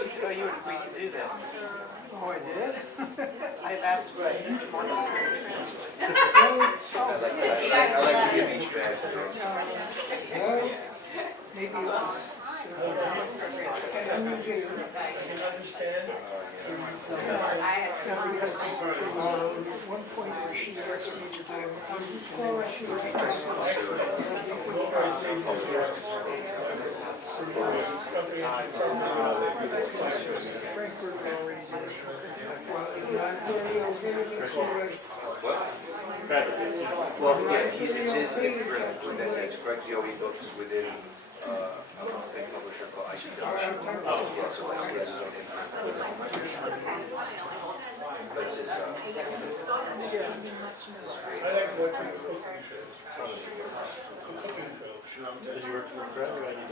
So you would agree to do this? Oh, I did? I've asked for this morning. I like to give each bag. Maybe it was. Because at one point where she asked me to do it, she was Frankfurt already did. Well, yeah, it's his imprint that makes Craig Yoe books within a publisher called AJHS. That's his own That's his, So you work for Craig or you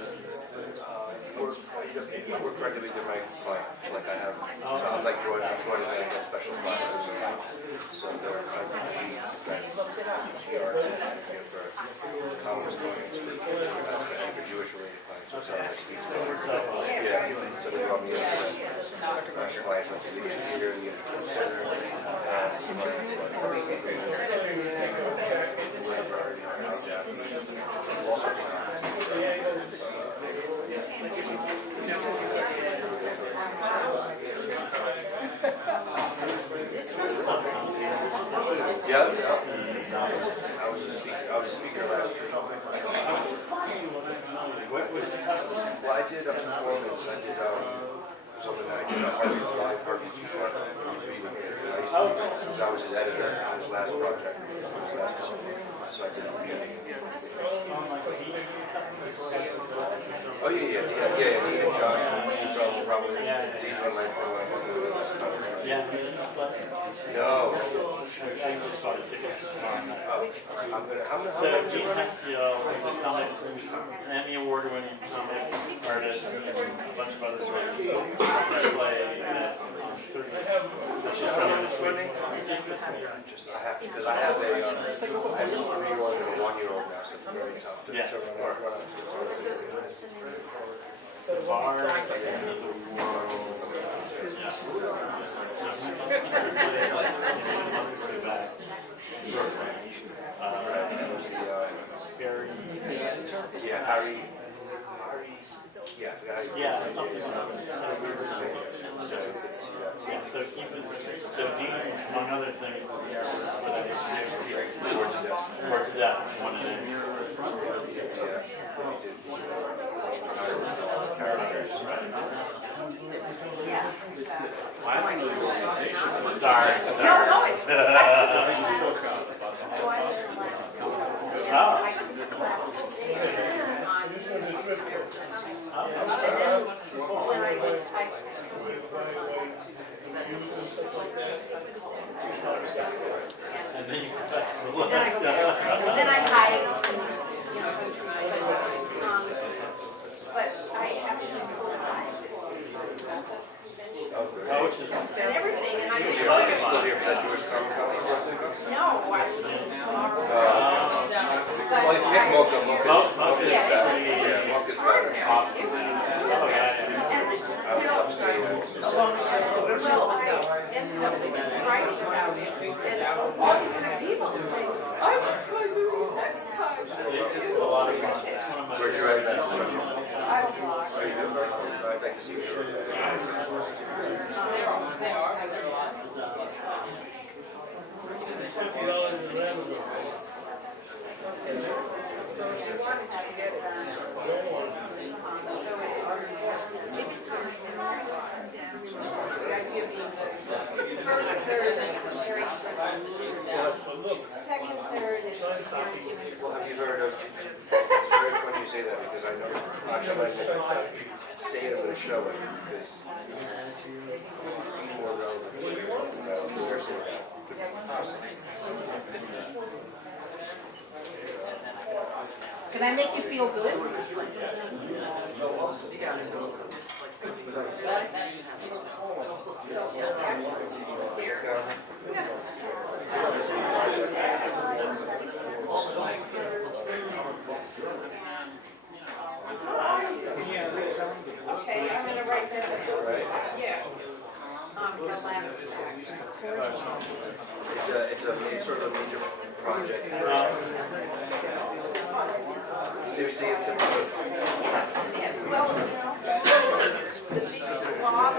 I work regularly with my client. Like I have, I'm like joining like a special classes. So they're kind of for Jewish related clients. So yeah, so they brought me in for clients like the theater, the yeah. I was a speaker last year. what did you talk about? Well, I did a performance. I did something that I did a live Harvey T-shirt. I was his editor on his last project. So I did a reading. Oh yeah. He and Josh probably teaching like Yeah. No. I just bought a ticket tomorrow night. I'm gonna. So Gene Haskell is a comic, Emmy Award-winning comic artist, and a bunch of others writers. Play that's on 30. That's just running this week. It's just this week. I have because I have a 3-year-old and a 1-year-old now, so it's very tough to Yes. run out. The bar at the end of the world. Barry. Yeah, Harry. Yeah, I forgot. Yeah, something like that. So he was, so Dean, among other things, was the artist that I worked to death, one of them. Sorry. No, it's Oh. when I was, And then you come back to the then I hide, but I have to pull aside Oh, which is and everything, and I Still here for that Jewish Comic Con? no, I leave tomorrow. Well, you can get Mocha. Yeah, it was Mocha's extraordinary. It was extraordinary. I was upstate. Well, I ended up writing about it, and all these other people say, I will try to do it next time. it's a lot of fun. It's one of my Where'd you write that? I don't know. Are you doing that? I'd like to see you. First, third, and second, third, and Well, have you heard of? It's very funny you say that because I know actually I say it on the show because more relevant to what you're talking about. can I make you feel good? Okay, I'm going to write that. Right? It's sort of a major project. Seriously, it's simple. Yes, yes. Well, you know, the big slob.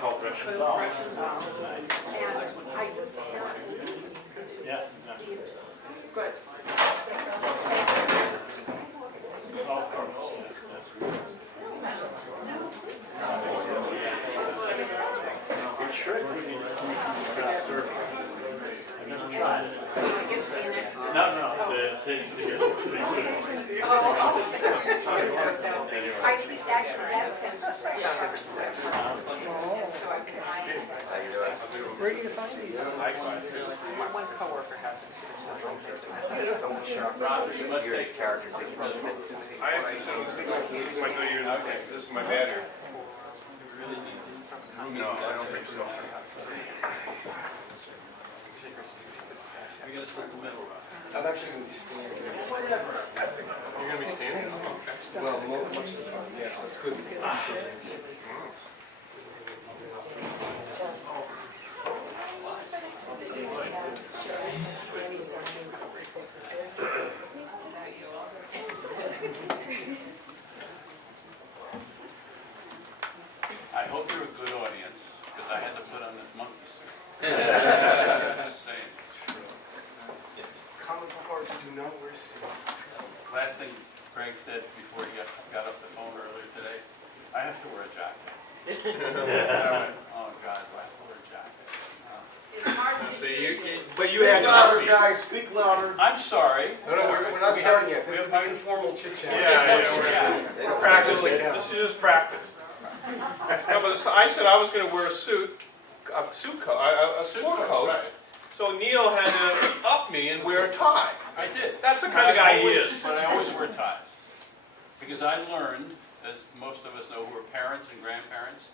Called Russian doll. And I just can't believe. Yeah. No. Good. Oh, of course. It's trick. Not serving. I've never tried it. No, to get free food. Anyway. I see actually that tends to so I can find it. How you doing? Where do you find these? One coworker has it. Don't shock. Roger, you must Your take character taking I have to send this might know you're okay. This is my battery. No, I don't think so. I'm actually going to be standing. You're gonna be standing? Well, much of the time, yeah, so it's good. I hope you're a good audience, because I had to put on this monkey suit. Just saying. Comic book artists do not wear suits. Last thing Craig said before he got off the phone earlier today, I have to wear a jacket. I went, oh God, do I have to wear a jacket? But you had to help me. guys, speak louder. I'm sorry. No, we're not starting yet. This is the informal chit chat. Yeah. Practice. This is just practice. No, but I said I was gonna wear a suit, a sport coat. Right. So Neal had to up me and wear a tie. I did. That's the kind of guy he is. But I always wear ties. Because I learned, as most of us know who are parents and grandparents,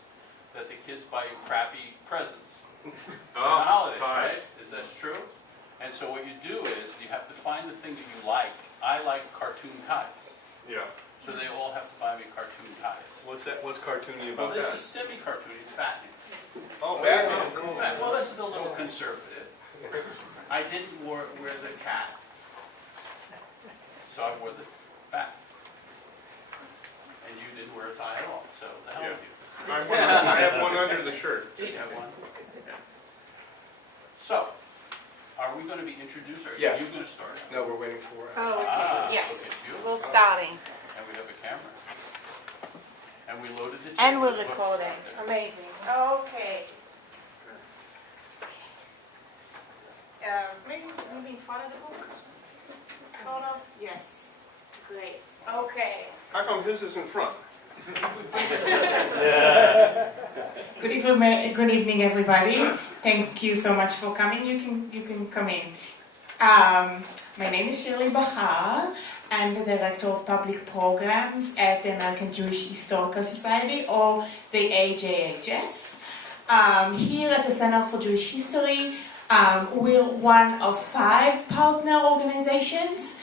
that the kids buy you crappy presents. Oh, the holidays, ties. right? Is that true? And so what you do is you have to find the thing that you like. I like cartoon ties. Yeah. So they all have to buy me cartoon ties. What's that? What's cartoony Well, about this that? is semi-cartoon. It's Batman. Oh, Batman. Right, well, this is a little conservative. I didn't wear the cat. So I wore the bat. And you didn't wear a tie at all. So the hell with you. I have one under the shirt. You have one? So, are we going to be introduced, or Yes. are you going to start? No, we're waiting for it. Oh, Ah, okay, yes, okay, beautiful. we're starting. And we have a camera. And we loaded the tape. And we're with books. recording. Amazing. Okay. Maybe in front of the book? Sort of? Yes. Great. Okay. How come his is in front? Good evening, everybody. Thank you so much for coming. You can come in. My name is Shirley Bahar. I'm the Director of Public Programs at the American Jewish Historical Society, or the AJHS. Here at the Center for Jewish History, we're one of 5 partner organizations.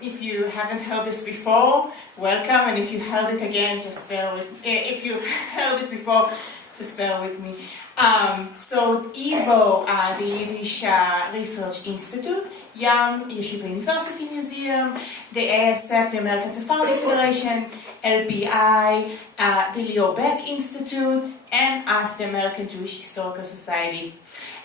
If you haven't heard this before, welcome, and if you heard it again, just bear with me. If you heard it before, just bear with me. So EVO, the Yiddish Research Institute, YAM, Yeshiva University Museum, the ASF, the American Sephardi Federation, LBI, the Leo Baeck Institute, and us, the American Jewish Historical Society.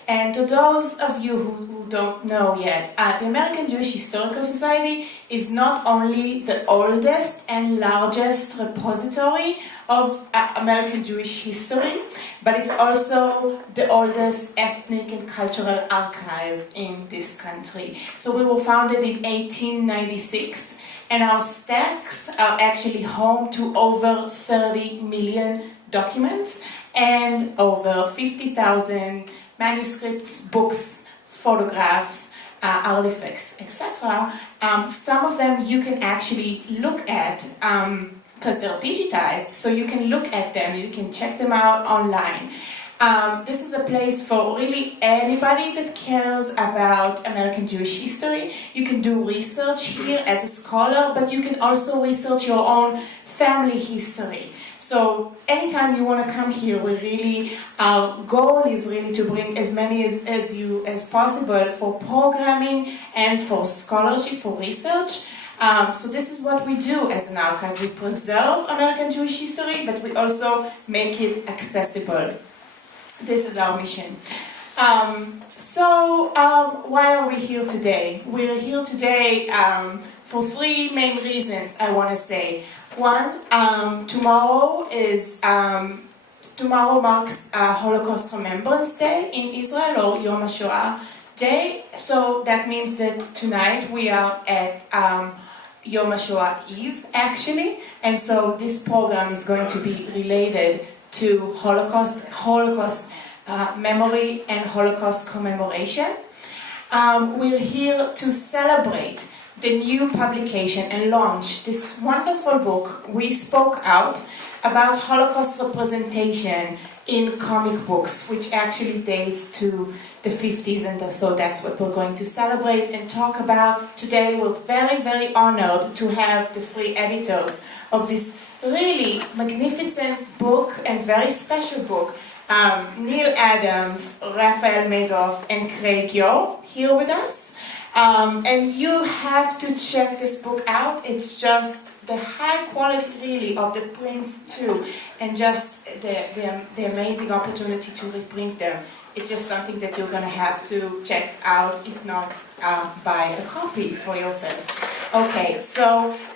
And to those of you who don't know yet, the American Jewish Historical Society is not only the oldest and largest repository of American Jewish history, but it's also the oldest ethnic and cultural archive in this country. So we were founded in 1896, and our stacks are actually home to over 30 million documents and over 50,000 manuscripts, books, photographs, artifacts, etc. Some of them you can actually look at because they're digitized, so you can look at them, you can check them out online. This is a place for really anybody that cares about American Jewish history. You can do research here as a scholar, but you can also research your own family history. So anytime you want to come here, our goal is really to bring as many as possible for programming and for scholarship, for research. So this is what we do as an archive. We preserve American Jewish history, but we also make it accessible. This is our mission. Why are we here today? We're here today for three main reasons, I want to say. One, tomorrow marks Holocaust Remembrance Day in Israel, or Yom HaShoah Day. So that means that tonight we are at Yom HaShoah Eve, actually. And so this program is going to be related to Holocaust memory and Holocaust commemoration. We're here to celebrate the new publication and launch this wonderful book. We spoke out about Holocaust representation in comic books, which actually dates to the 50s, and so that's what we're going to celebrate and talk about today. We're very, very honored to have the three editors of this really magnificent book and very special book, Neal Adams, Rafael Medoff, and Craig Yoe, here with us. And you have to check this book out. It's just the high quality, really, of the prints too, and just the amazing opportunity to reprint them. It's just something that you're going to have to check out, if not buy a copy for yourself. Okay,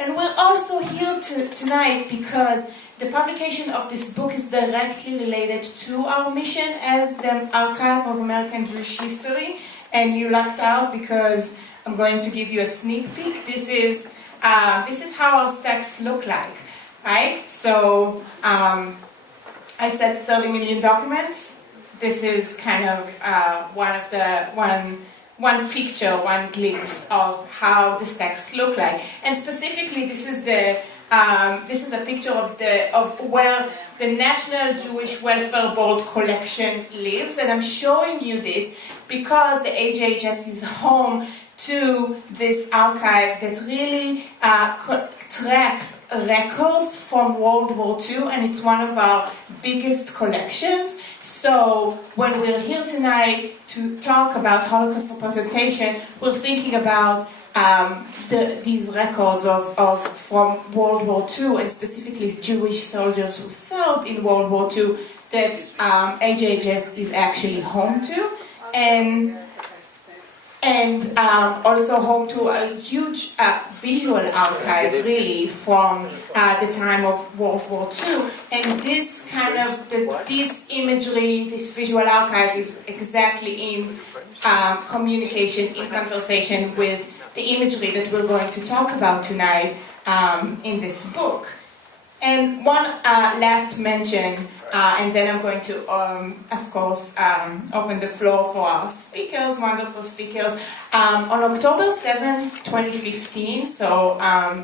and we're also here tonight because the publication of this book is directly related to our mission as the Archive of American Jewish History. And you lucked out because I'm going to give you a sneak peek. This is how our stacks look like, right? So I said 30 million documents. This is kind of one picture, one glimpse of how the stacks look like. And specifically, this is a picture of where the National Jewish Welfare Board collection lives, and I'm showing you this because the AJHS is home to this archive that really tracks records from World War II, and it's one of our biggest collections. So when we're here tonight to talk about Holocaust representation, we're thinking about these records from World War II, and specifically Jewish soldiers who served in World War II that AJHS is actually home to, and also home to a huge visual archive, really, from the time of World War II. And this this imagery, this visual archive is exactly in communication, in conversation with the imagery that we're going to talk about tonight in this book. And one last mention, and then I'm going to, of course, open the floor for our speakers, wonderful speakers. On October 7th, 2015, so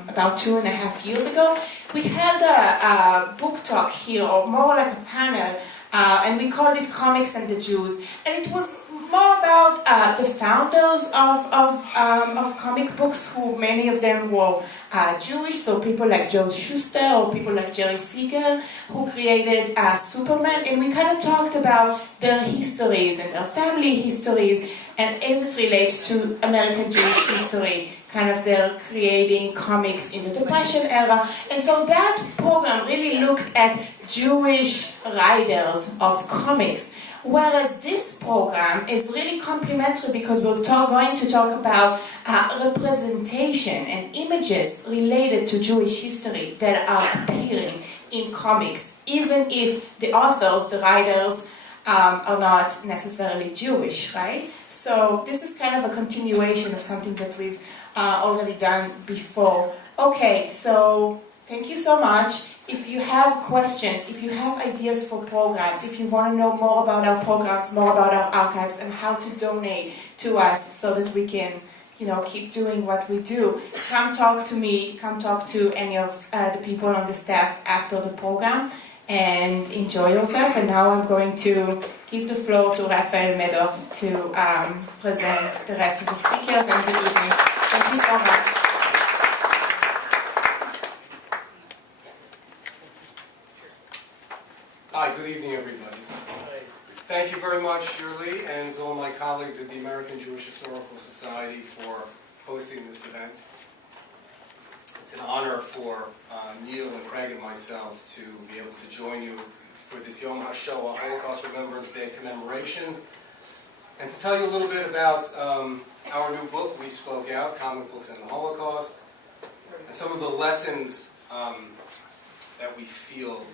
about 2.5 years ago, we held a book talk here, or more like a panel, and we called it Comics and the Jews. And it was more about the founders of comic books, who many of them were Jewish, so people like Joe Shuster or people like Jerry Siegel, who created Superman, and we kind of talked about their histories and their family histories, and as it relates to American Jewish history, kind of their creating comics in the Depression era. And so that program really looked at Jewish writers of comics. Whereas this program is really complementary because we're going to talk about representation and images related to Jewish history that are appearing in comics, even if the authors, the writers, are not necessarily Jewish, right? So this is kind of a continuation of something that we've already done before. Okay, so thank you so much. If you have questions, if you have ideas for programs, if you want to know more about our programs, more about our archives, and how to donate to us so that we can, keep doing what we do, come talk to me, come talk to any of the people on the staff after the program, and enjoy yourself. And now I'm going to give the floor to Rafael Medoff to present the rest of the speakers, and good evening. Thank you so much. Hi, good evening, everybody. Thank you very much, Shirley, and to all my colleagues at the American Jewish Historical Society for hosting this event. It's an honor for Neal and Craig and myself to be able to join you for this Yom HaShoah, Holocaust Remembrance Day commemoration, and to tell you a little bit about our new book, We Spoke Out, Comic Books and the Holocaust, and some of the lessons that we feel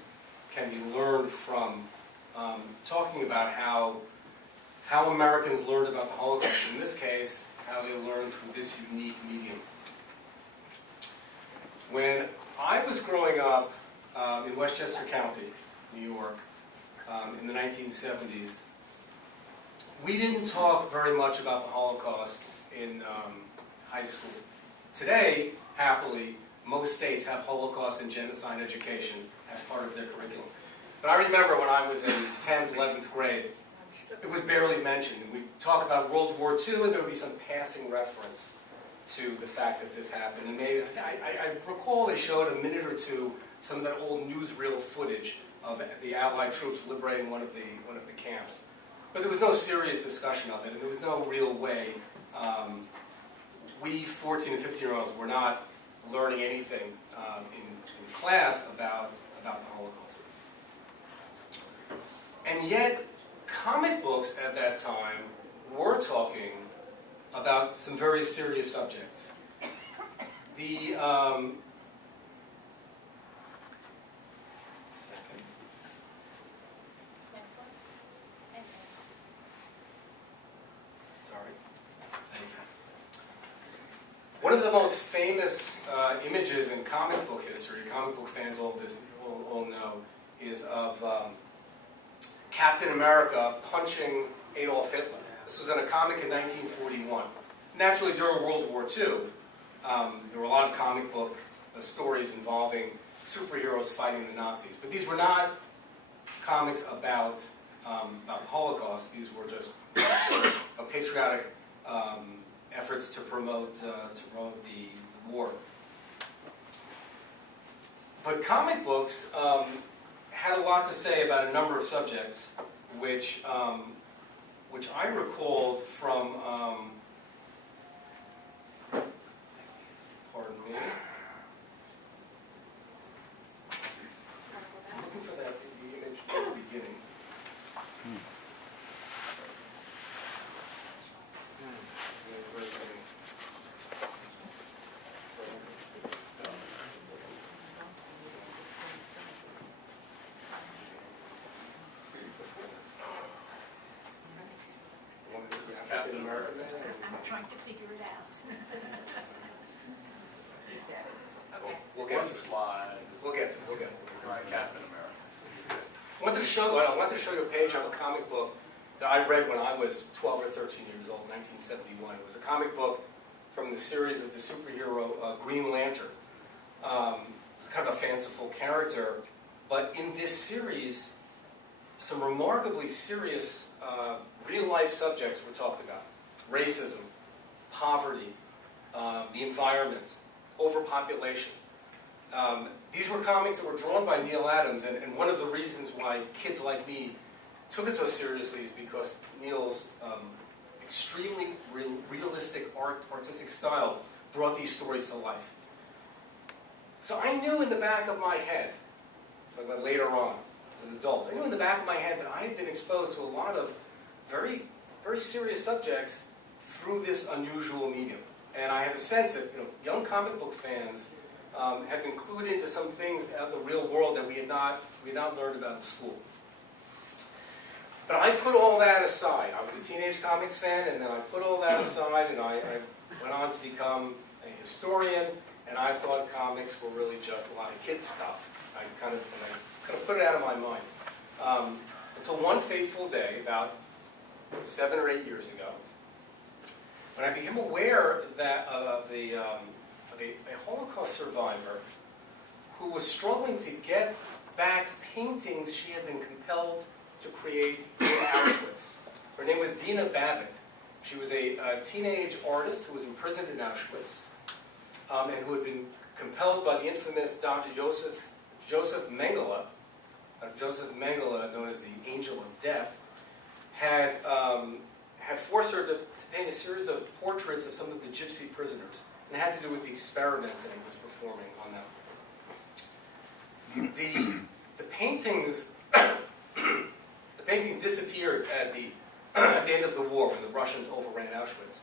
can be learned from talking about how Americans learned about the Holocaust, in this case, how they learned through this unique medium. When I was growing up in Westchester County, New York, in the 1970s, we didn't talk very much about the Holocaust in high school. Today, happily, most states have Holocaust and genocide education as part of their curriculum. But I remember when I was in 10th, 11th grade, it was barely mentioned. We'd talk about World War II, and there would be some passing reference to the fact that this happened. And maybe, I recall they showed a minute or two some of that old newsreel footage of the Allied troops liberating one of the camps. But there was no serious discussion of it, and there was no real way. We 14 and 15-year-olds were not learning anything in class about the Holocaust. And yet, comic books at that time were talking about some very serious subjects. The second. Next one. Sorry. Thank you. One of the most famous images in comic book history, comic book fans all know, is of Captain America punching Adolf Hitler. This was in a comic in 1941. Naturally, during World War II, there were a lot of comic book stories involving superheroes fighting the Nazis. But these were not comics about the Holocaust. These were just patriotic efforts to promote the war. But comic books had a lot to say about a number of subjects, which I recalled from, pardon me, I'm looking for the image at the beginning. Captain America. I'm trying to figure it out. Okay. We'll get to it. Slide. We'll get to it. All right, Captain America. I wanted to show you a page of a comic book that I read when I was 12 or 13 years old, 1971. It was a comic book from the series of the superhero Green Lantern. It was kind of a fanciful character, but in this series, some remarkably serious real-life subjects were talked about. Racism, poverty, the environment, overpopulation. These were comics that were drawn by Neal Adams, and one of the reasons why kids like me took it so seriously is because Neal's extremely realistic artistic style brought these stories to life. So I knew in the back of my head, talking about later on, as an adult. I knew in the back of my head that I had been exposed to a lot of very, very serious subjects through this unusual medium. And I had a sense that young comic book fans had been clued into some things out in the real world that we had not learned about in school. But I put all that aside. I was a teenage comics fan, and then I put all that aside, and I went on to become a historian, and I thought comics were really just a lot of kids' stuff. I kind of put it out of my mind. Until one fateful day, about 7 or 8 years ago, when I became aware that of a Holocaust survivor who was struggling to get back paintings she had been compelled to create in Auschwitz. Her name was Dina Babbitt. She was a teenage artist who was imprisoned in Auschwitz and who had been compelled by the infamous Dr. Joseph Mengele, known as the Angel of Death, had forced her to paint a series of portraits of some of the gypsy prisoners. And it had to do with the experiments that he was performing on them. The paintings disappeared at the end of the war when the Russians overran Auschwitz.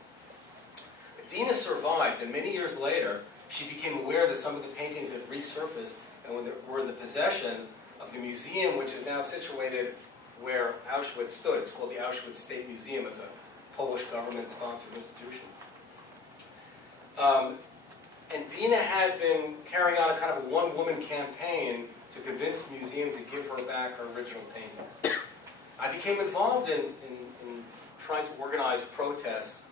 But Dina survived, and many years later, she became aware that some of the paintings had resurfaced and were in the possession of the museum, which is now situated where Auschwitz stood. It's called the Auschwitz State Museum. It's a Polish government-sponsored institution. And Dina had been carrying on a kind of a one-woman campaign to convince the museum to give her back her original paintings. I became involved in trying to organize protests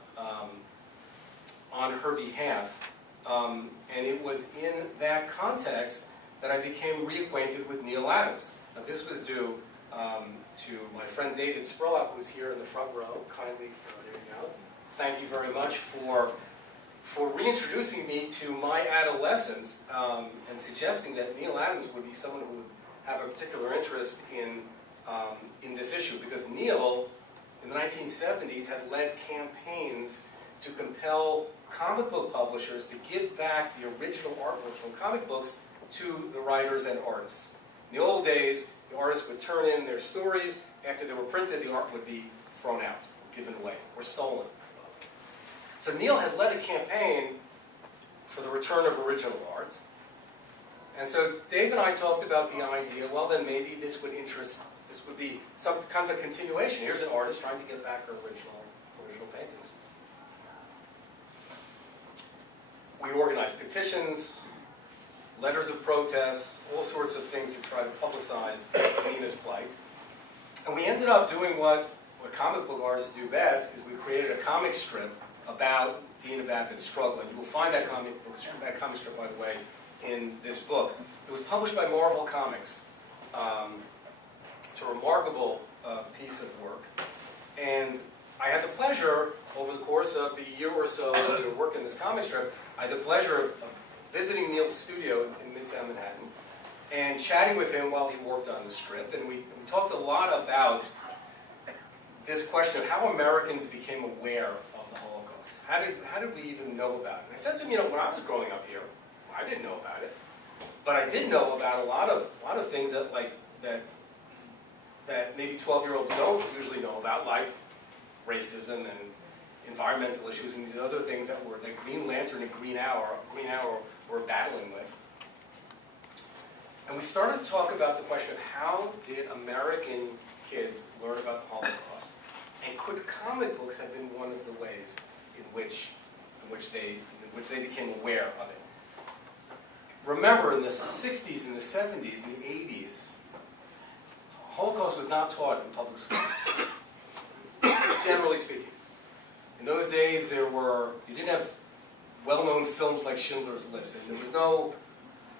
on her behalf, and it was in that context that I became reacquainted with Neal Adams. Now, this was due to my friend David Spurlock, who was here in the front row. Kindly, there you go. Thank you very much for reintroducing me to my adolescence and suggesting that Neal Adams would be someone who would have a particular interest in this issue, because Neal, in the 1970s, had led campaigns to compel comic book publishers to give back the original artwork from comic books to the writers and artists. In the old days, the artists would turn in their stories. After they were printed, the art would be thrown out, given away, or stolen. So Neal had led a campaign for the return of original art. And so Dave and I talked about the idea, well, then maybe this would be some kind of a continuation. Here's an artist trying to get back her original paintings. We organized petitions, letters of protest, all sorts of things to try to publicize Dina's plight. And we ended up doing what comic book artists do best, is we created a comic strip about Dina Babbitt's struggle. And you will find that comic strip, by the way, in this book. It was published by Marvel Comics. It's a remarkable piece of work. And I had the pleasure, over the course of the year or so that we were working this comic strip, I had the pleasure of visiting Neal's studio in Midtown Manhattan and chatting with him while he worked on the strip. And we talked a lot about this question of how Americans became aware of the Holocaust. How did we even know about it? And I said to him, when I was growing up here, I didn't know about it, but I did know about a lot of things that maybe 12-year-olds don't usually know about, like racism and environmental issues and these other things that Green Lantern and Green Hour were battling with. And we started to talk about the question of how did American kids learn about the Holocaust, and could comic books have been one of the ways in which they became aware of it? Remember, in the 60s and the 70s and the 80s, Holocaust was not taught in public schools, generally speaking. In those days, you didn't have well-known films like Schindler's List, and there was no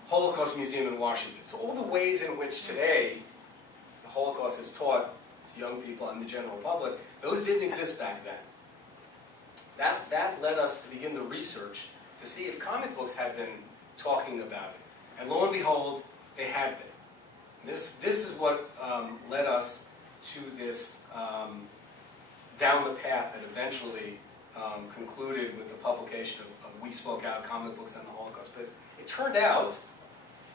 Holocaust Museum in Washington. So all the ways in which today the Holocaust is taught to young people and the general public, those didn't exist back then. That led us to begin the research to see if comic books had been talking about it. And lo and behold, they had been. This is what led us to this down the path that eventually concluded with the publication of We Spoke Out, Comic Books and the Holocaust. But it turned out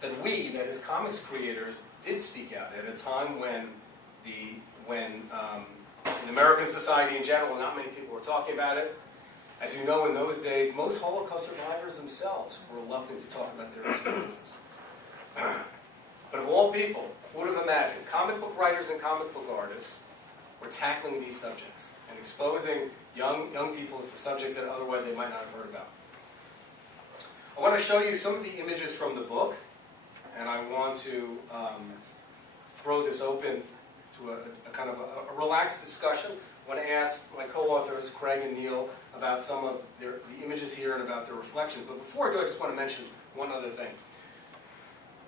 that we, that is comics creators, did speak out at a time when in American society in general, not many people were talking about it. As you know, in those days, most Holocaust survivors themselves were reluctant to talk about their experiences. But of all people, who would have imagined comic book writers and comic book artists were tackling these subjects and exposing young people to subjects that otherwise they might not have heard about. I want to show you some of the images from the book, and I want to throw this open to a kind of a relaxed discussion. I want to ask my co-authors, Craig and Neal, about some of the images here and about their reflections. But before I do, I just want to mention one other thing.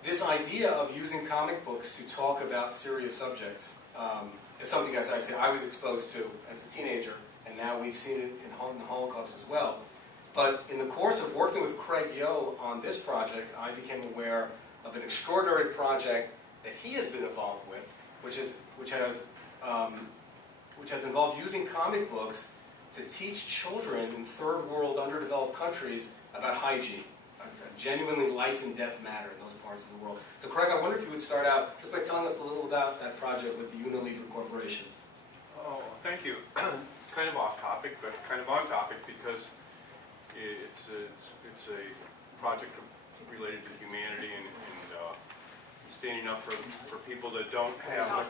This idea of using comic books to talk about serious subjects is something, as I say, I was exposed to as a teenager, and now we've seen it in the Holocaust as well. But in the course of working with Craig Yoe on this project, I became aware of an extraordinary project that he has been involved with, which has involved using comic books to teach children in third world, underdeveloped countries about hygiene. Genuinely life and death matter in those parts of the world. So Craig, I wonder if you would start out just by telling us a little about that project with the Unilever Corporation. Oh, thank you. Kind of off topic, but kind of on topic because it's a project related to humanity and standing up for people that don't have.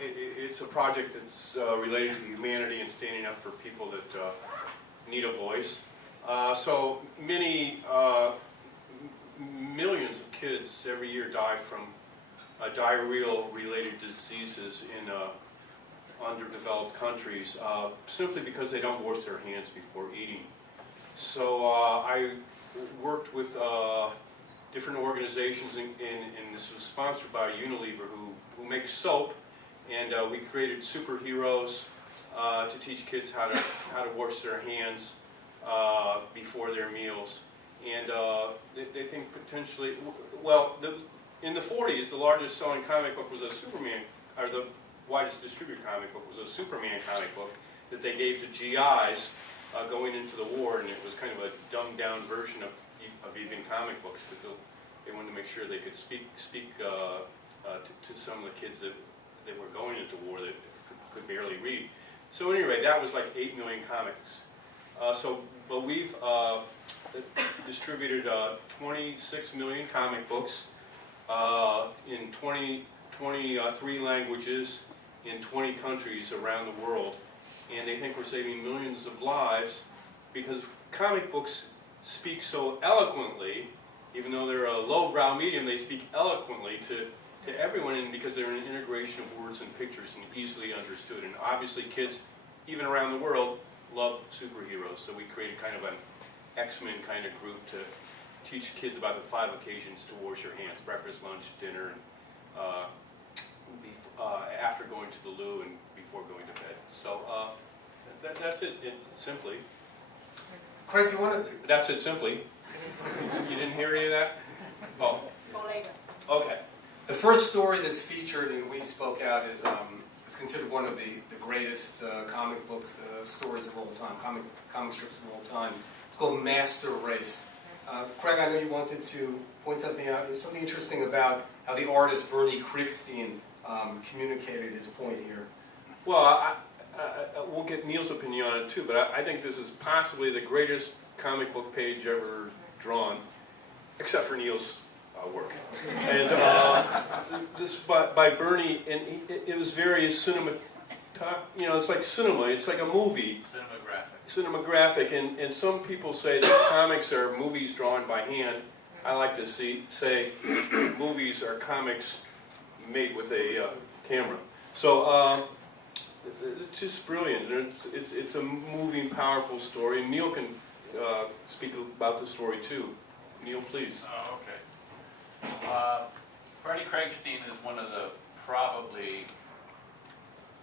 It's a project that's related to humanity and standing up for people that need a voice. So many millions of kids every year die from diarrheal-related diseases in underdeveloped countries simply because they don't wash their hands before eating. So I worked with different organizations, and this was sponsored by Unilever, who makes soap, and we created superheroes to teach kids how to wash their hands before their meals. And they think potentially, well, in the 40s, the largest selling comic book was a Superman, or the widest distributed comic book was a Superman comic book that they gave to GIs going into the war, and it was kind of a dumbed down version of even comic books, because they wanted to make sure they could speak to some of the kids that were going into war that could barely read. So anyway, that was like 8 million comics. But we've distributed 26 million comic books in 23 languages in 20 countries around the world. And they think we're saving millions of lives because comic books speak so eloquently. Even though they're a lowbrow medium, they speak eloquently to everyone, and because they're an integration of words and pictures and easily understood. And obviously kids, even around the world, love superheroes. So we created kind of an X-Men kind of group to teach kids about the 5 occasions to wash your hands: breakfast, lunch, dinner, and after going to the loo and before going to bed. So that's it simply. Craig, do you want to? That's it simply. You didn't hear any of that? Oh. Okay. The first story that's featured in We Spoke Out is considered one of the greatest comic book stories of all time, comic strips of all time. It's called Master Race. Craig, I know you wanted to point something out. There's something interesting about how the artist Bernie Krigstein communicated his point here. Well, we'll get Neal's opinion on it too, but I think this is possibly the greatest comic book page ever drawn, except for Neal's work. And this by Bernie, and it was very it's like cinema, it's like a movie. Cinematographic, and some people say that comics are movies drawn by hand. I like to say movies are comics made with a camera. So it's just brilliant. It's a moving, powerful story. And Neal can speak about the story too. Neal, please. Oh, okay. Bernie Krigstein is one of the probably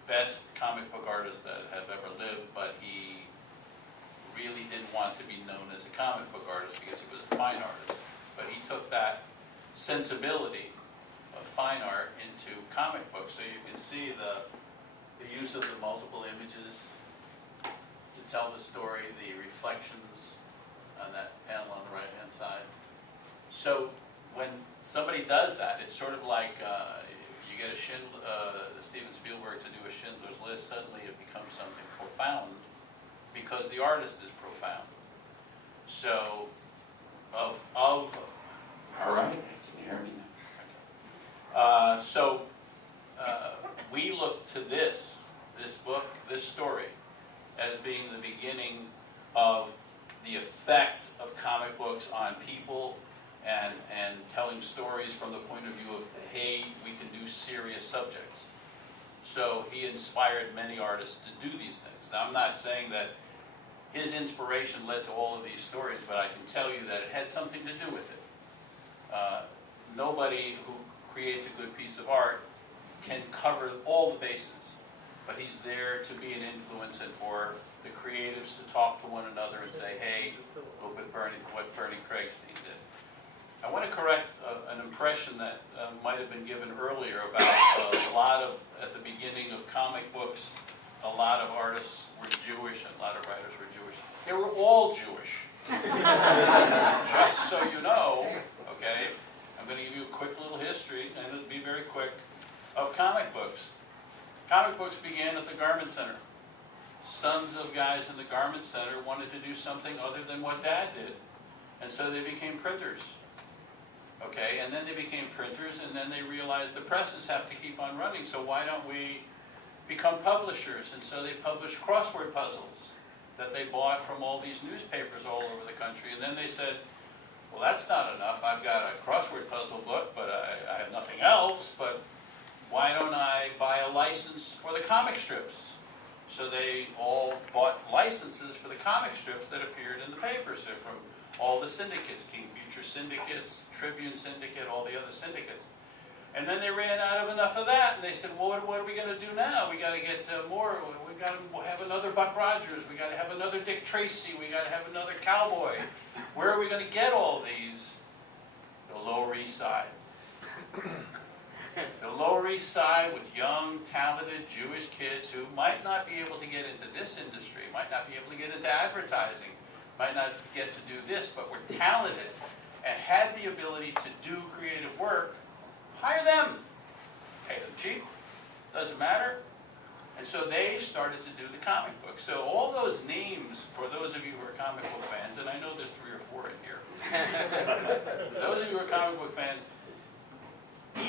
best comic book artists that have ever lived, but he really didn't want to be known as a comic book artist because he was a fine artist. But he took that sensibility of fine art into comic books. So you can see the use of the multiple images to tell the story, the reflections on that panel on the right-hand side. So when somebody does that, it's sort of like you get a Steven Spielberg to do a Schindler's List, suddenly it becomes something profound because the artist is profound. So, all right, can you hear me now? We look to this book, this story, as being the beginning of the effect of comic books on people and telling stories from the point of view of, hey, we can do serious subjects. So he inspired many artists to do these things. Now, I'm not saying that his inspiration led to all of these stories, but I can tell you that it had something to do with it. Nobody who creates a good piece of art can cover all the bases, but he's there to be an influence and for the creatives to talk to one another and say, hey, look at what Bernie Craigstein did. I want to correct an impression that might have been given earlier about a lot of, at the beginning of comic books, a lot of artists were Jewish and a lot of writers were Jewish. They were all Jewish. Just so you know, okay, I'm going to give you a quick little history, and it'll be very quick, of comic books. Comic books began at the Garment Center. Sons of guys in the Garment Center wanted to do something other than what Dad did, and so they became printers. Okay, and then they became printers, and then they realized the presses have to keep on running, so why don't we become publishers? And so they published crossword puzzles that they bought from all these newspapers all over the country, and then they said, well, that's not enough. I've got a crossword puzzle book, but I have nothing else, but why don't I buy a license for the comic strips? So they all bought licenses for the comic strips that appeared in the papers. They're from all the syndicates, King Future syndicates, Tribune syndicate, all the other syndicates. And then they ran out of enough of that, and they said, well, what are we going to do now? We got to get more. We got to have another Buck Rogers. We got to have another Dick Tracy. We got to have another cowboy. Where are we going to get all these? The Lower East Side. The Lower East Side with young, talented Jewish kids who might not be able to get into this industry, might not be able to get into advertising, might not get to do this, but were talented and had the ability to do creative work. Hire them. Pay them cheap. Doesn't matter. And so they started to do the comic book. So all those names, for those of you who are comic book fans, and I know there's 3 or 4 in here. Those of you who are comic book fans,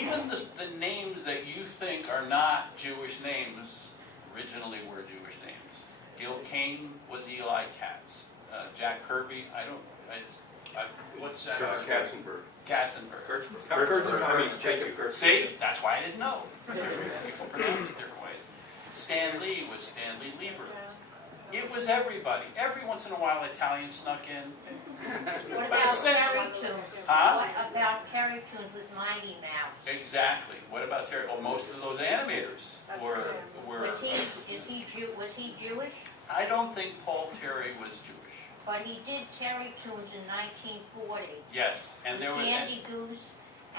even the names that you think are not Jewish names originally were Jewish names. Gil Kane was Eli Katz. Jack Kirby, what's Jack? Katzenberg. Katzenberg. I mean, Jacob Kurtz. See, that's why I didn't know. Different people pronounce it different ways. Stan Lee was Stanley Lieber. It was everybody. Every once in a while, Italian snuck in. What But about essentially, Terry Coon? huh? What about Terry Coon who's Mighty Mouse? Exactly. What about Terry? Well, most of those animators were. Was he Jewish? I don't think Paul Terry was Jewish. But he did Terry Coons in 1940. Yes, and there were. Andy Goose.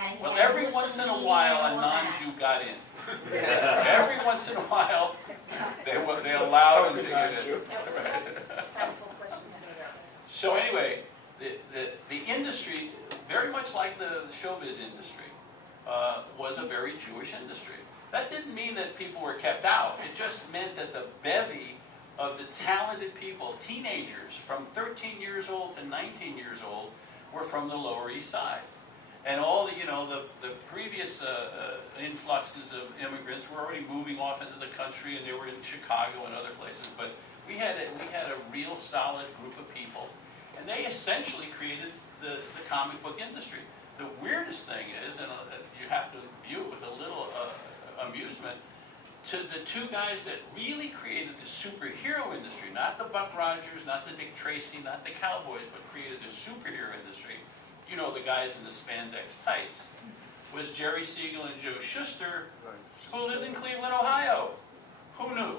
And Well, every once in a while, a non-Jew got in. Every once in a while, they allowed him to get in. So anyway, the industry, very much like the showbiz industry, was a very Jewish industry. That didn't mean that people were kept out. It just meant that the bevy of the talented people, teenagers from 13 years old to 19 years old, were from the Lower East Side. And all the previous influxes of immigrants were already moving off into the country, and they were in Chicago and other places. But we had a real solid group of people, and they essentially created the comic book industry. The weirdest thing is, and you have to view it with a little amusement, to the 2 guys that really created the superhero industry, not the Buck Rogers, not the Dick Tracy, not the Cowboys, but created the superhero industry. You know, the guys in the spandex tights, was Jerry Siegel and Joe Shuster, who lived in Cleveland, Ohio. Who knew?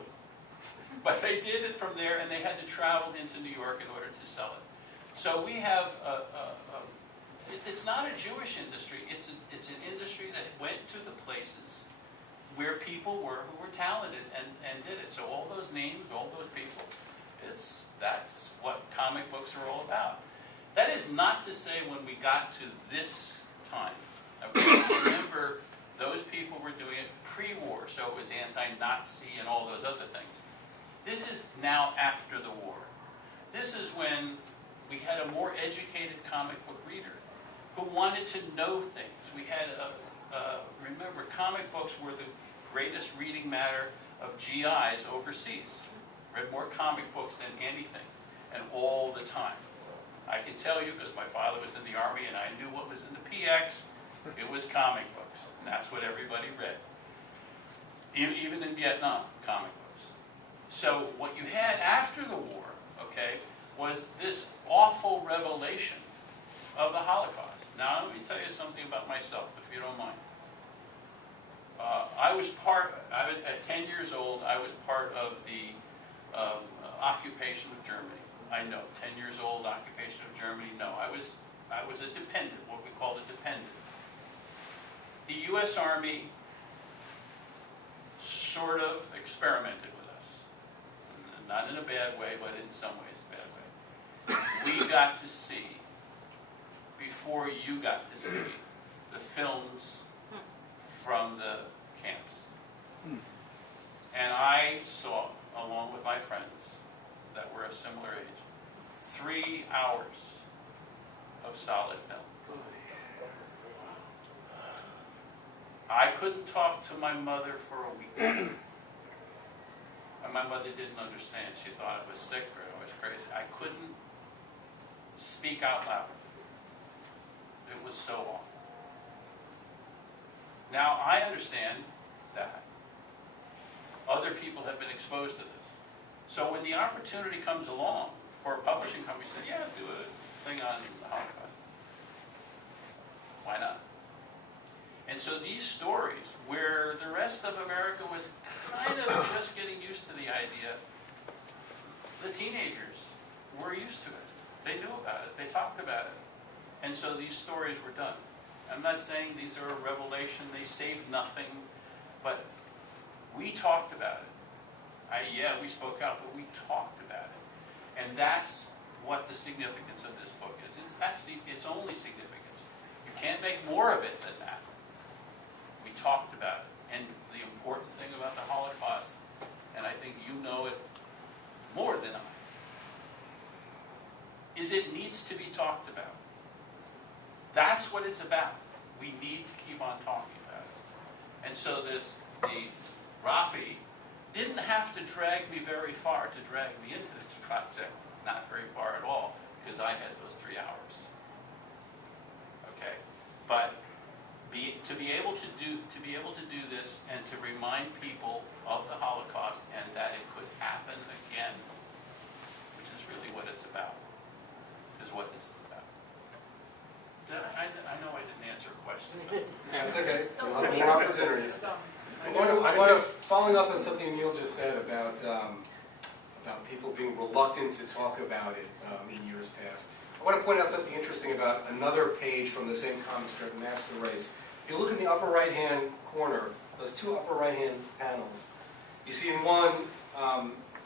But they did it from there, and they had to travel into New York in order to sell it. So we have, it's not a Jewish industry, it's an industry that went to the places where people were who were talented and did it. So all those names, all those people, that's what comic books are all about. That is not to say when we got to this time. Okay? Remember, those people were doing it pre-war, so it was anti-Nazi and all those other things. This is now after the war. This is when we had a more educated comic book reader who wanted to know things. We had, remember, comic books were the greatest reading matter of GIs overseas. Read more comic books than anything, and all the time. I can tell you, because my father was in the Army and I knew what was in the PX, it was comic books, and that's what everybody read. Even in Vietnam, comic books. So what you had after the war, okay, was this awful revelation of the Holocaust. Now, let me tell you something about myself, if you don't mind. At 10 years old, I was part of the occupation of Germany. I know, 10 years old, occupation of Germany, no. I was a dependent, what we call a dependent. The U.S. Army sort of experimented with us. Not in a bad way, but in some ways a bad way. We got to see, before you got to see, the films from the camps. And I saw, along with my friends that were a similar age, 3 hours of solid film. I couldn't talk to my mother for a week. And my mother didn't understand. She thought I was sick or I was crazy. I couldn't speak out loud. It was so awful. Now, I understand that other people have been exposed to this. So when the opportunity comes along for a publishing company, say, yeah, do a thing on the Holocaust. Why not? And so these stories, where the rest of America was kind of just getting used to the idea, the teenagers were used to it. They knew about it. They talked about it. And so these stories were done. I'm not saying these are a revelation. They saved nothing. But we talked about it. Yeah, we spoke out, but we talked about it. And that's what the significance of this book is. That's its only significance. You can't make more of it than that. We talked about it. And the important thing about the Holocaust, and I think you know it more than I, is it needs to be talked about. That's what it's about. We need to keep on talking about it. And so the Rafi didn't have to drag me very far to drag me into this project. Not very far at all, because I had those 3 hours. Okay? But to be able to do this and to remind people of the Holocaust and that it could happen again, which is really what it's about, is what this is about. I know I didn't answer a question. But That's okay. We'll have more opportunities. I want to, following up on something Neal just said about people being reluctant to talk about it in years past. I want to point out something interesting about another page from the same comic strip, Master Race. If you look in the upper right-hand corner, those two upper right-hand panels, you see in one,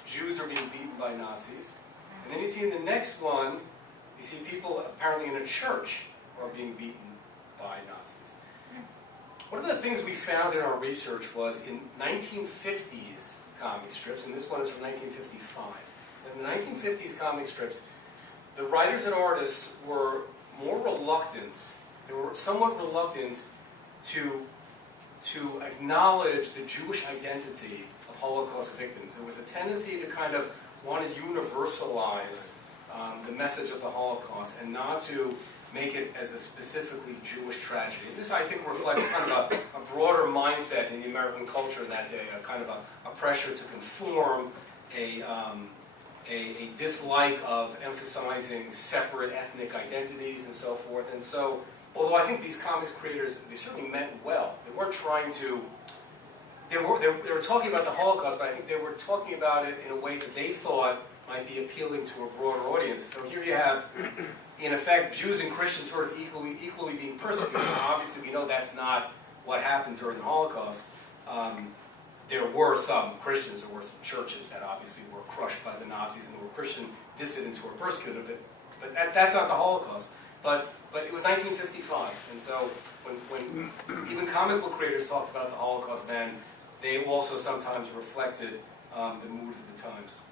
Jews are being beaten by Nazis. And then you see in the next one, you see people apparently in a church are being beaten by Nazis. One of the things we found in our research was in 1950s comic strips, and this one is from 1955. In the 1950s comic strips, the writers and artists were more reluctant, they were somewhat reluctant to acknowledge the Jewish identity of Holocaust victims. There was a tendency to kind of want to universalize the message of the Holocaust and not to make it as a specifically Jewish tragedy. And this, I think, reflects kind of a broader mindset in the American culture in that day, a kind of a pressure to conform, a dislike of emphasizing separate ethnic identities and so forth. And so, although I think these comics creators, they certainly meant well. They weren't trying to, they were talking about the Holocaust, but I think they were talking about it in a way that they thought might be appealing to a broader audience. So here you have, in effect, Jews and Christians sort of equally being persecuted. Now, obviously, we know that's not what happened during the Holocaust. There were some Christians, there were some churches that obviously were crushed by the Nazis, and there were Christian dissidents who were persecuted, but that's not the Holocaust. But it was 1955, and so when even comic book creators talked about the Holocaust then, they also sometimes reflected the mood of the times.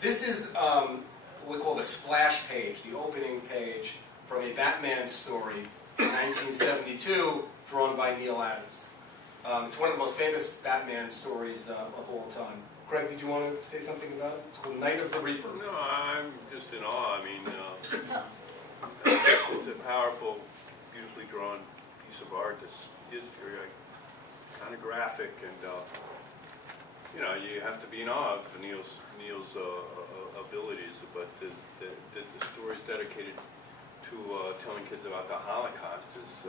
This is what we call the splash page, the opening page from a Batman story in 1972, drawn by Neal Adams. It's one of the most famous Batman stories of all time. Craig, did you want to say something about it? It's called Night of the Reaper. No, I'm just in awe. I mean, it's a powerful, beautifully drawn piece of art that is very kind of graphic, and you know, you have to be in awe of Neal's abilities. But the stories dedicated to telling kids about the Holocaust is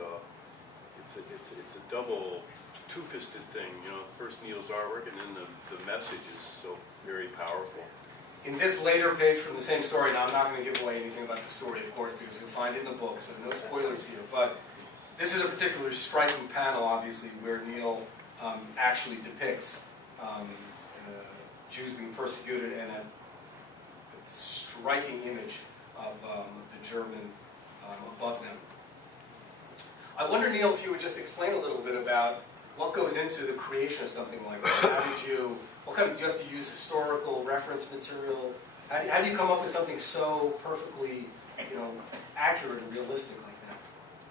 it's a double, two-fisted thing. You know, first Neal's artwork, and then the message is so very powerful. In this later page from the same story, now I'm not going to give away anything about the story, of course, because you'll find it in the book, so no spoilers here. But this is a particularly striking panel, obviously, where Neal actually depicts Jews being persecuted, and a striking image of the German above them. I wonder, Neal, if you would just explain a little bit about what goes into the creation of something like that. How did you? What kind of? Do you have to use historical reference material? How do you come up with something so perfectly, you know, accurate and realistic like that?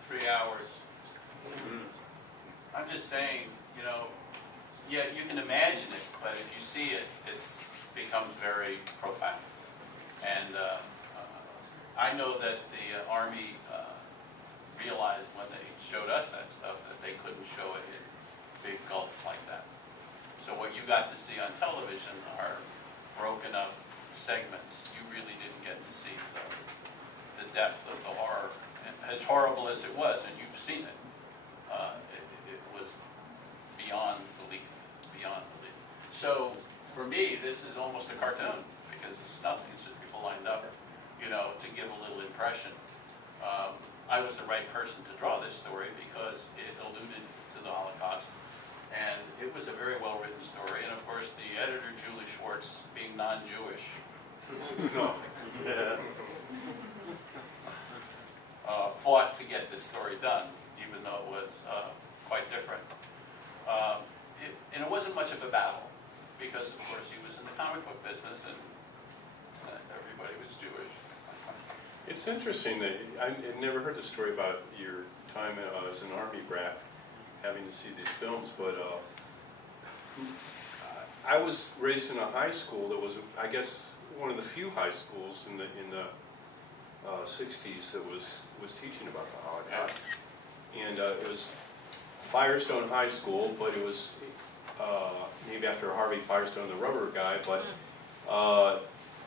3 hours. I'm just saying, you know, yeah, you can imagine it, but if you see it, it becomes very profound. And I know that the Army realized when they showed us that stuff that they couldn't show it in big gulps like that. So what you got to see on television are broken up segments. You really didn't get to see the depth of the horror. And as horrible as it was, and you've seen it, it was beyond belief, beyond belief. So for me, this is almost a cartoon because it's nothing. It's just people lined up, you know, to give a little impression. I was the right person to draw this story because it alluded to the Holocaust, and it was a very well-written story. And of course, the editor, Julie Schwartz, being non-Jewish, fought to get this story done, even though it was quite different. And it wasn't much of a battle, because of course he was in the comic book business, and everybody was Jewish. It's interesting that I've never heard the story about your time as an Army brat having to see these films, but I was raised in a high school that was, I guess, one of the few high schools in the 60s that was teaching about the Holocaust. And it was Firestone High School, but it was named after Harvey Firestone, the rubber guy, but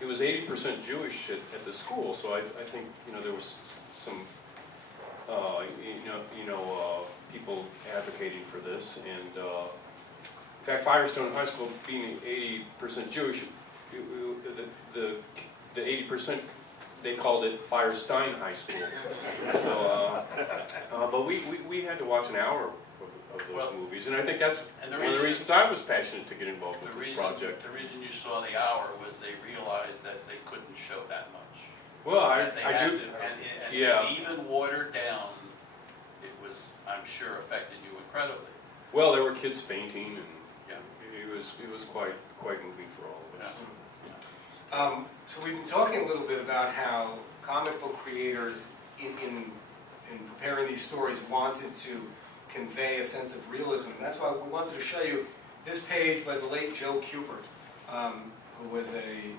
it was 80% Jewish at the school, so I think, you know, there was some people advocating for this, and in fact, Firestone High School being 80% Jewish, the 80%, they called it Firestein High School. So, but we had to watch an hour of those movies, and I think that's one of the reasons I was passionate to get involved with this project. The reason you saw the hour was they realized that they couldn't show that much. Well, I do. And even watered down, it was, I'm sure, affected you incredibly. Well, there were kids fainting, and it was quite moving for all of us. Yeah. So we've been talking a little bit about how comic book creators, in preparing these stories, wanted to convey a sense of realism. And that's why we wanted to show you this page by the late Joe Kubert, who was a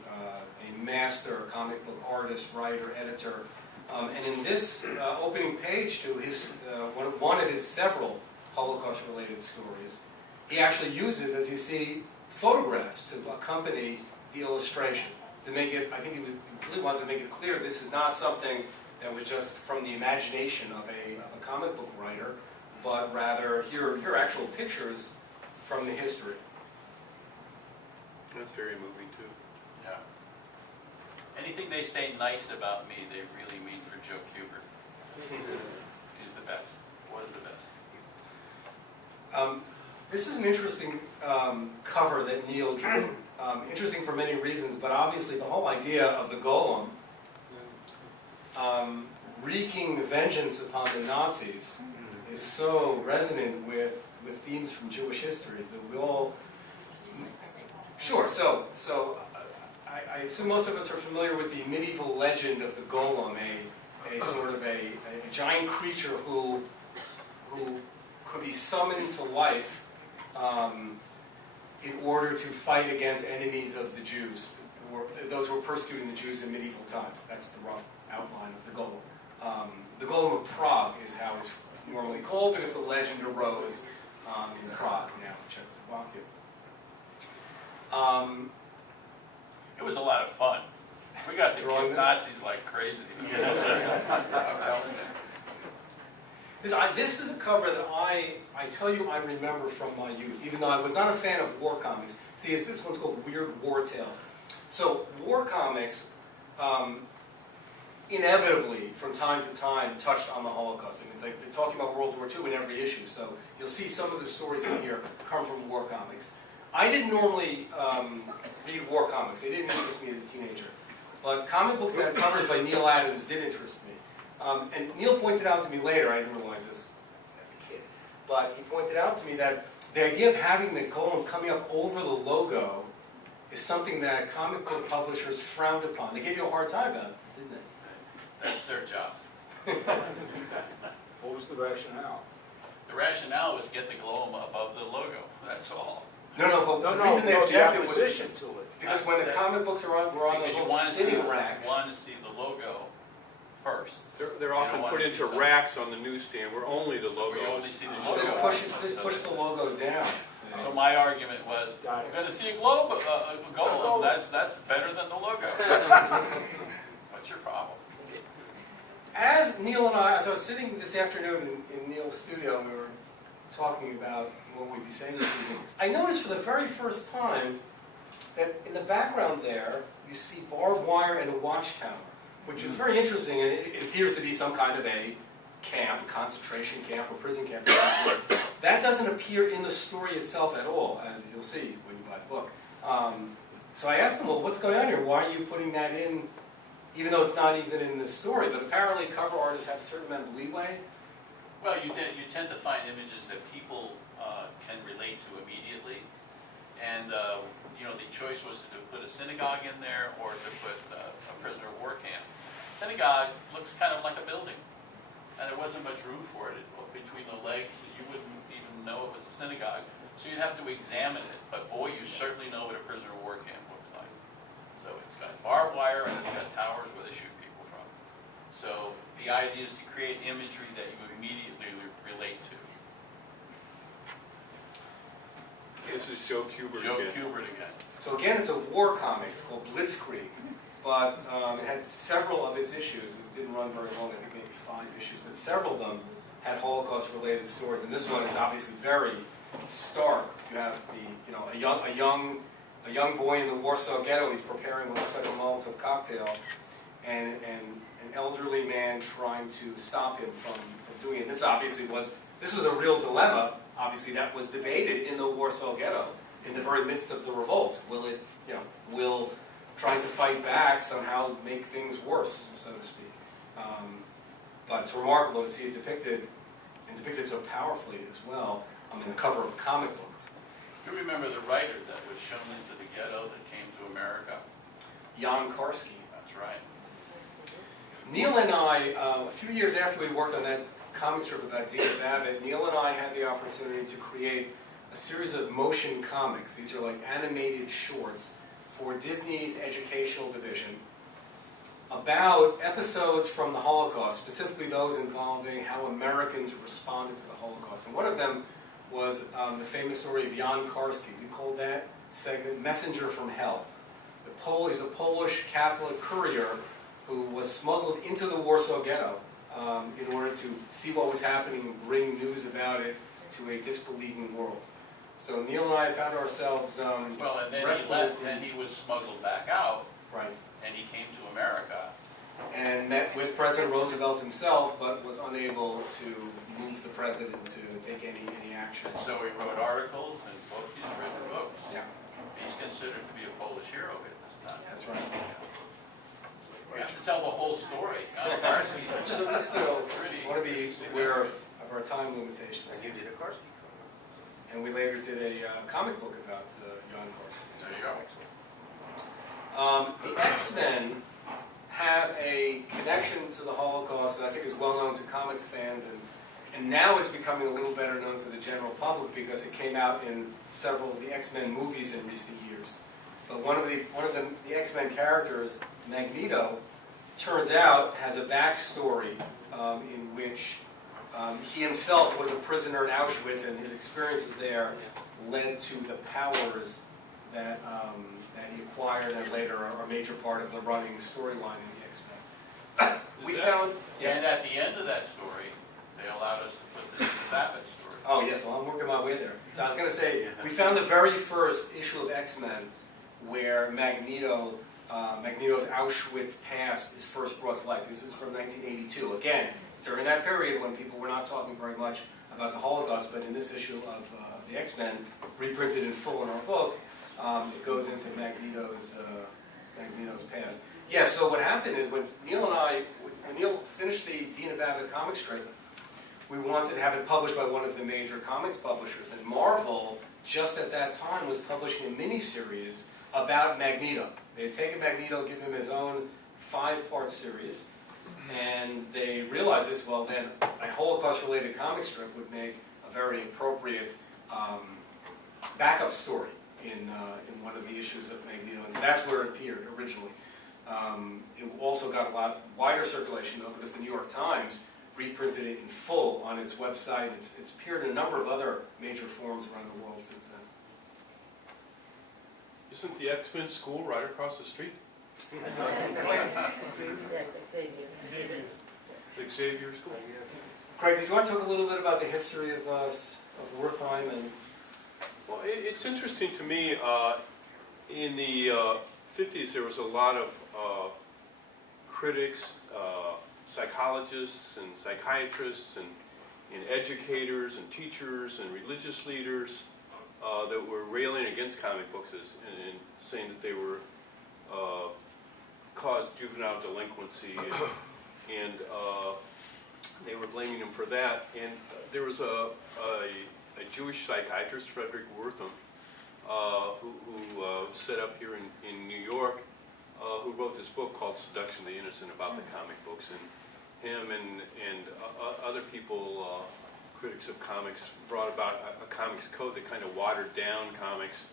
master comic book artist, writer, editor. And in this opening page to his one of his several Holocaust-related stories, he actually uses, as you see, photographs to accompany the illustration. To make it, I think he really wanted to make it clear this is not something that was just from the imagination of a comic book writer, but rather here are actual pictures from the history. That's very moving too. Yeah. Anything they say nice about me, they really mean for Joe Kubert. He's the best. Was the best. This is an interesting cover that Neal drew. Interesting for many reasons, but obviously the whole idea of the golem wreaking vengeance upon the Nazis is so resonant with themes from Jewish history that we all... Sure, so I assume most of us are familiar with the medieval legend of the golem, a sort of a giant creature who could be summoned to life in order to fight against enemies of the Jews, those who were persecuting the Jews in medieval times. That's the rough outline of the golem. The golem of Prague is how it's normally called because the legend arose in Prague, now Czechoslovakia. It was a lot of fun. We got to Drawing kill this? Nazis like crazy. I'm telling you. This is a cover that I tell you I remember from my youth, even though I was not a fan of war comics. See, this one's called Weird War Tales. So war comics inevitably, from time to time, touched on the Holocaust. I mean, it's like they're talking about World War II in every issue, so you'll see some of the stories in here come from war comics. I didn't normally read war comics. They didn't interest me as a teenager. But comic books that had covers by Neal Adams did interest me. And Neal pointed out to me later, I didn't realize this as a kid, but he pointed out to me that the idea of having the golem coming up over the logo is something that comic book publishers frowned upon. They gave you a hard time about it, didn't they? That's their job. What was the rationale? The rationale was get the glow above the logo. That's all. No, but the reason they objected was opposition to it. because when the comic books were on those Because you little want to see, spinning racks. the logo first. They're often wanna put see into something. racks on the newsstand where only the logo We only is. see the So logo. just push the logo down. So my argument was, we're going to see a golem. That's better than the logo. What's your problem? As Neal and I, as I was sitting this afternoon in Neal's studio, and we were talking about what we'd be saying this evening, I noticed for the very first time that in the background there, you see barbed wire and a watchtower, which is very interesting, and it appears to be some kind of a camp, concentration camp or prison camp. That doesn't appear in the story itself at all, as you'll see when you buy the book. So I asked him, well, what's going on here? Why are you putting that in, even though it's not even in the story? But apparently cover artists have a certain amount of leeway. Well, you tend to find images that people can relate to immediately. And, the choice was to put a synagogue in there or to put a prisoner of war camp. Synagogue looks kind of like a building. And there wasn't much room for it. Between the legs, you wouldn't even know it was a synagogue. So you'd have to examine it. But boy, you certainly know what a prisoner of war camp looks like. So it's got barbed wire and it's got towers where they shoot people from. So the idea is to create imagery that you immediately relate to. This is Joe Kubert Joe again. Kubert again. So again, it's a war comic. It's called Blitzkrieg. But it had several of its issues. It didn't run very long. I think maybe 5 issues. But several of them had Holocaust-related stories. And this one is obviously very stark. You have a young boy in the Warsaw Ghetto. He's preparing what looks like a Molotov cocktail, and an elderly man trying to stop him from doing it. This was a real dilemma. Obviously, that was debated in the Warsaw Ghetto in the very midst of the revolt. Will trying to fight back somehow make things worse, so to speak? But it's remarkable to see it depicted, and depicted so powerfully as well, in the cover of a comic book. You remember the writer that was shown into the ghetto that came to America? Jan Karski. That's right. Neal and I, a few years after we worked on that comic strip about Dana Babbitt, Neal and I had the opportunity to create a series of motion comics. These are like animated shorts for Disney's educational division about episodes from the Holocaust, specifically those involving how Americans responded to the Holocaust. And one of them was the famous story of Jan Karski. We called that segment Messenger from Hell. He's a Polish Catholic courier who was smuggled into the Warsaw Ghetto in order to see what was happening and bring news about it to a disbelieving world. So Neal and I found ourselves And then wrestling. then he was smuggled back out, Right. and he came to America. And met with President Roosevelt himself, but was unable to move the president to take any action. And so he wrote articles and books. He's written books. Yeah, He's considered to be a Polish hero at this time. that's right. You have to tell the whole story. Varsity. So just, want to be aware of our time limitations. And you did a Karski. And we later did a comic book about John Carson. There you go. The X-Men have a connection to the Holocaust that I think is well known to comics fans, and now is becoming a little better known to the general public because it came out in several of the X-Men movies in recent years. But one of the X-Men characters, Magneto, turns out has a backstory in which he himself was a prisoner in Auschwitz, and his experiences there led to the powers that he acquired, and later are a major part of the running storyline in the X-Men. We found, And at the end of that story, they allowed us to put the Babbitt story. oh yes, well I'm working my way there. So I was going to say, we found the very first issue of X-Men where Magneto's Auschwitz past is first brought to light. This is from 1982. Again, during that period when people were not talking very much about the Holocaust, but in this issue of the X-Men, reprinted in full in our book, it goes into Magneto's past. Yeah, so what happened is when Neal finished the Dina Babbitt comic strip, we wanted to have it published by one of the major comics publishers, and Marvel, just at that time, was publishing a miniseries about Magneto. They had taken Magneto, given him his own 5-part series, and they realized this, well then, a Holocaust-related comic strip would make a very appropriate backup story in one of the issues of Magneto, and so that's where it appeared originally. It also got a lot wider circulation, though, because the New York Times reprinted it in full on its website. It's appeared in a number of other major forums around the world since then. Isn't the X-Men school right across the street? Xavier School. Craig, did you want to talk a little bit about the history of Wertheim? And Well, it's interesting to me, in the 50s there was a lot of critics, psychologists and psychiatrists and educators and teachers and religious leaders that were railing against comic books and saying that they were caused juvenile delinquency and they were blaming them for that. And there was a Jewish psychiatrist, Frederick Wertham, who set up here in New York, who wrote this book called Seduction of the Innocent about the comic books. And him and other people, critics of comics, brought about a comics code that kind of watered down comics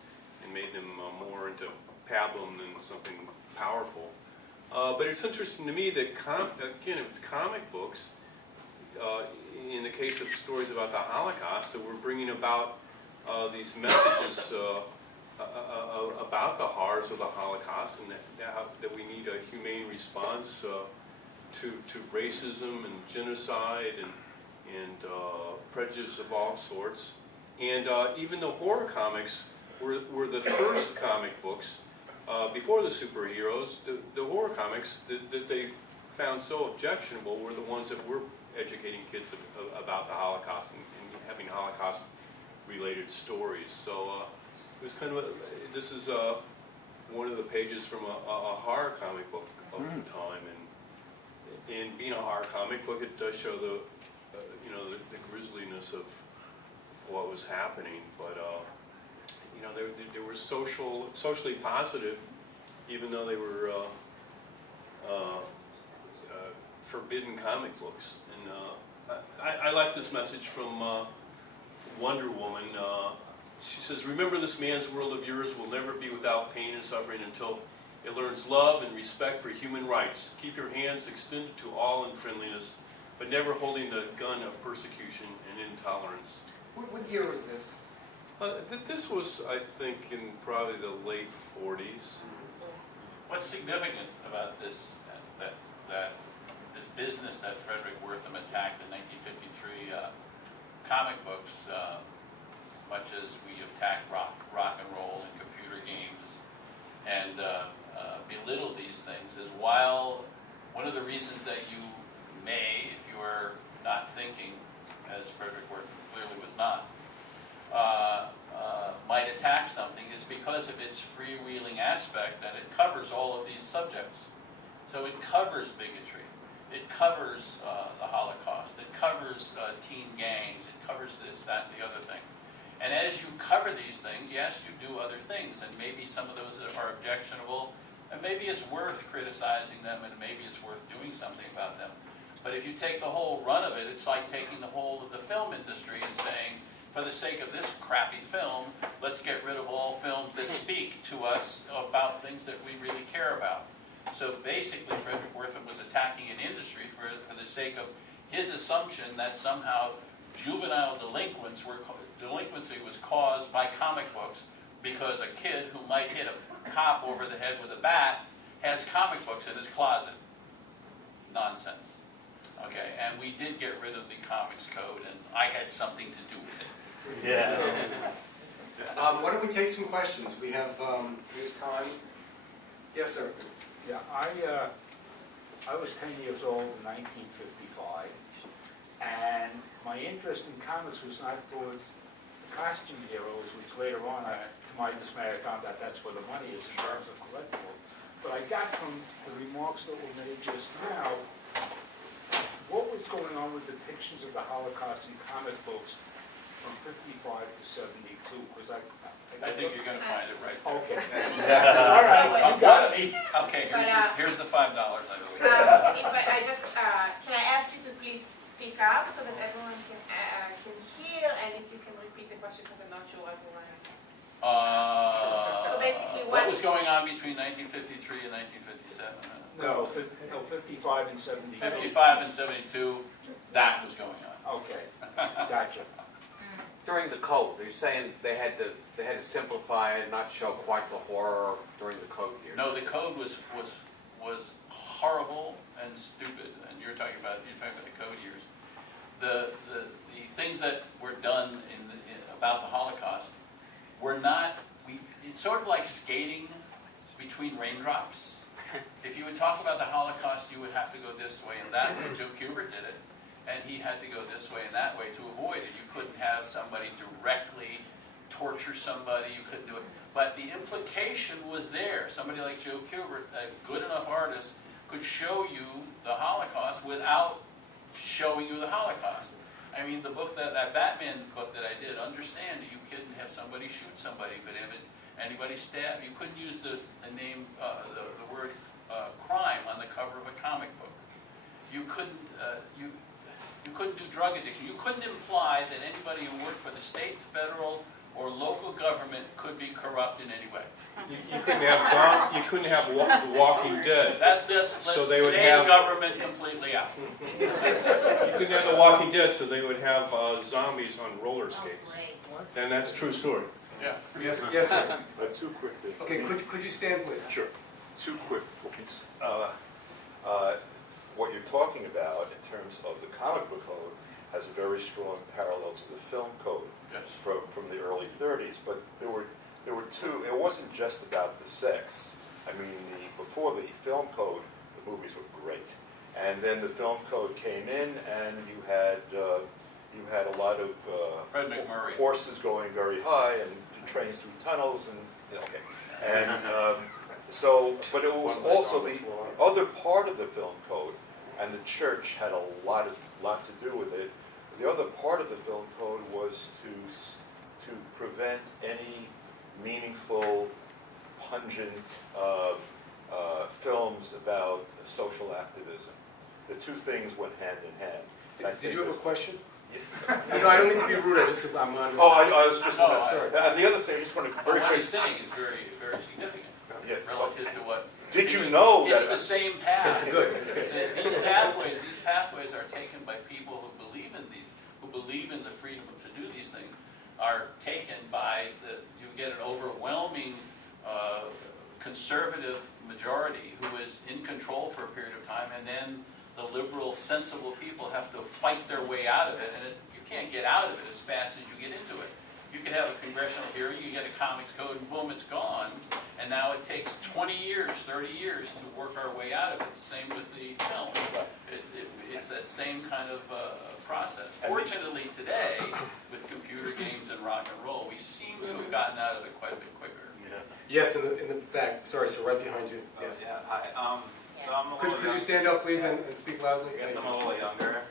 and made them more into pablum than something powerful. But it's interesting to me that, again, it was comic books, in the case of stories about the Holocaust, that were bringing about these messages about the horrors of the Holocaust, and that we need a humane response to racism and genocide and prejudice of all sorts. And even the horror comics were the first comic books, before the superheroes. The horror comics that they found so objectionable were the ones that were educating kids about the Holocaust and having Holocaust-related stories. So it was kind of this is one of the pages from a horror comic book of the time, and being a horror comic book, it does show the grisliness of what was happening. But they were socially positive, even though they were forbidden comic books. And I like this message from Wonder Woman. She says, "Remember, this man's world of yours will never be without pain and suffering until it learns love and respect for human rights. Keep your hands extended to all in friendliness, but never holding the gun of persecution and intolerance." what year was this? This was, I think, in probably the late 40s. What's significant about this, that this business that Frederick Wertham attacked in 1953, comic books, much as we attack rock and roll and computer games and belittle these things, is while one of the reasons that you may, if you are not thinking, as Frederick Wertham clearly was not, might attack something is because of its freewheeling aspect, that it covers all of these subjects. So it covers bigotry. It covers the Holocaust. It covers teen gangs. It covers this, that, and the other thing. And as you cover these things, yes, you do other things, and maybe some of those are objectionable, and maybe it's worth criticizing them, and maybe it's worth doing something about them. But if you take the whole run of it, it's like taking the whole of the film industry and saying, for the sake of this crappy film, let's get rid of all films that speak to us about things that we really care about. So basically, Frederick Wertham was attacking an industry for the sake of his assumption that somehow juvenile delinquency was caused by comic books because a kid who might hit a cop over the head with a bat has comic books in his closet. Nonsense. Okay, and we did get rid of the comics code, and I had something to do with it. Yeah. Why don't we take some questions? We have time. Yes, sir. Yeah, I was 10 years old in 1955, and my interest in comics was not towards the costume heroes, which later on, to my dismay, I found out that's where the money is in terms of collectibles. But I got from the remarks that were made just now, what was going on with depictions of the Holocaust in comic books from 55 to 72? Because I think you're going to find it right there. Okay. That's exactly All right, you got me. Okay, here's the $5 I believe. Can I ask you to please speak up so that everyone can hear, and if you can repeat the question because I'm not sure everyone. So basically, what was going on between 1953 and 1957? No, 55 and 72. 55 and 72, that was going on. Okay, gotcha. During the code, you're saying they had to simplify it, not show quite the horror during the code years. No, the code was horrible and stupid, and you're talking about the code years. The things that were done about the Holocaust were not. It's sort of like skating between raindrops. If you would talk about the Holocaust, you would have to go this way and that way. Joe Kubert did it. And he had to go this way and that way to avoid it. You couldn't have somebody directly torture somebody. You couldn't do it. But the implication was there. Somebody like Joe Kubert, a good enough artist, could show you the Holocaust without showing you the Holocaust. I mean, the book, that Batman book that I did, understand that you couldn't have somebody shoot somebody, but anybody stab. You couldn't use the name, the word crime on the cover of a comic book. You couldn't. You couldn't do drug addiction. You couldn't imply that anybody who worked for the state, federal, or local government could be corrupt in any way. You couldn't have The Walking Dead. That's so they would today's have, government completely out. You couldn't have The Walking Dead, so they would have zombies on roller skates. And that's a true story. Yeah. Yes, sir. Two quick things. Okay, could you stand, please? Sure. Two quick points. What you're talking about in terms of the comic book code has a very strong parallel to the film code from the early 30s. But there were two. It wasn't just about the sex. I mean, before the film code, the movies were great, and then the film code came in, and you had a lot of Fred McMurray. Horses going very high and trains through tunnels but it was also the other part of the film code, and the church had a lot to do with it. The other part of the film code was to prevent any meaningful, pungent films about social activism. The two things went hand in hand. Did you have a question? Yeah. No, I don't mean to be rude. I'm on. I was just sorry. And the other thing, I just want to very What quick. he's saying is very, very significant relative to what. Did you know it's that? the same path. Good. These pathways are taken by people who believe in the freedom to do these things. Are taken by you get an overwhelming conservative majority who is in control for a period of time, and then the liberal, sensible people have to fight their way out of it, and you can't get out of it as fast as you get into it. You could have a congressional hearing, you get a comics code, and boom, it's gone. And now it takes 20 years, 30 years to work our way out of it. Same with the film. It's that same kind of process. Fortunately today, with computer games and rock and roll, we seem to have gotten out of it quite a bit quicker. Yes, in the back. Sorry, sir, right behind you. Yes. Yeah, hi. So I'm a Could little you young- stand up, please, and speak loudly? I guess I'm a little younger.